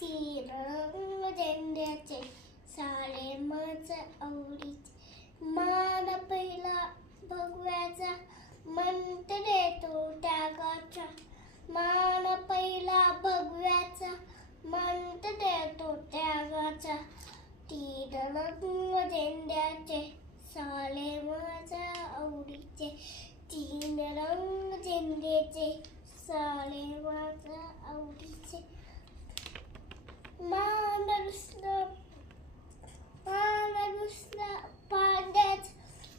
तीन रंग झेंड्याचे सारे माझ्या आवडीचे मान पहिला भगव्याचा मंत्र देतो त्यागाचा मान पहिला भगव्याचा मंत्र देतो त्यागाचा तीन रंग झेंड्याचे सारे माझ्या आवडीचे तीन रंग झेंड्याचे सारे माझ्या आवडीचे मान रुसला पांड्याच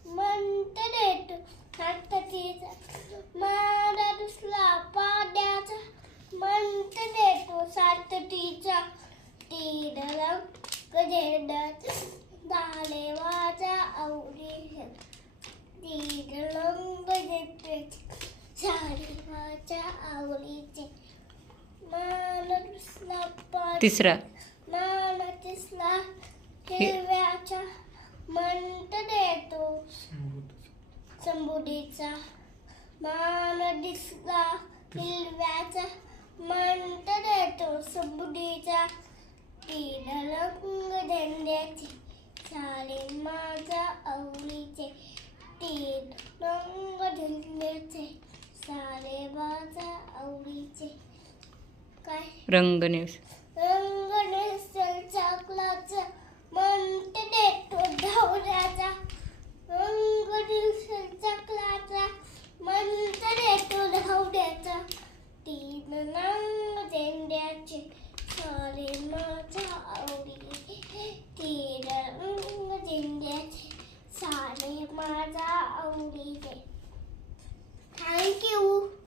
मंत्र देतो सातटीचा मान रुसला पांड्याचा मंत्र देतो सातटीचा तीन रंग झेंड्याचे झाले माझ्या आवडीचे तीन रंग झेंड्याचे झाले माझ्या आवडीचे मान रुसला तिसरा तिसरा हिरव्याचा मंत्र देतो संबुडीचा मान दिसला हिरव्याचा मंत्र देतो संबुडीचा तीन रंग झेंड्याचे सारे माझ्या आवडीचे तीन रंग झेंड्याचे सारे माझ्या आवडीचे काय रंग न्यूज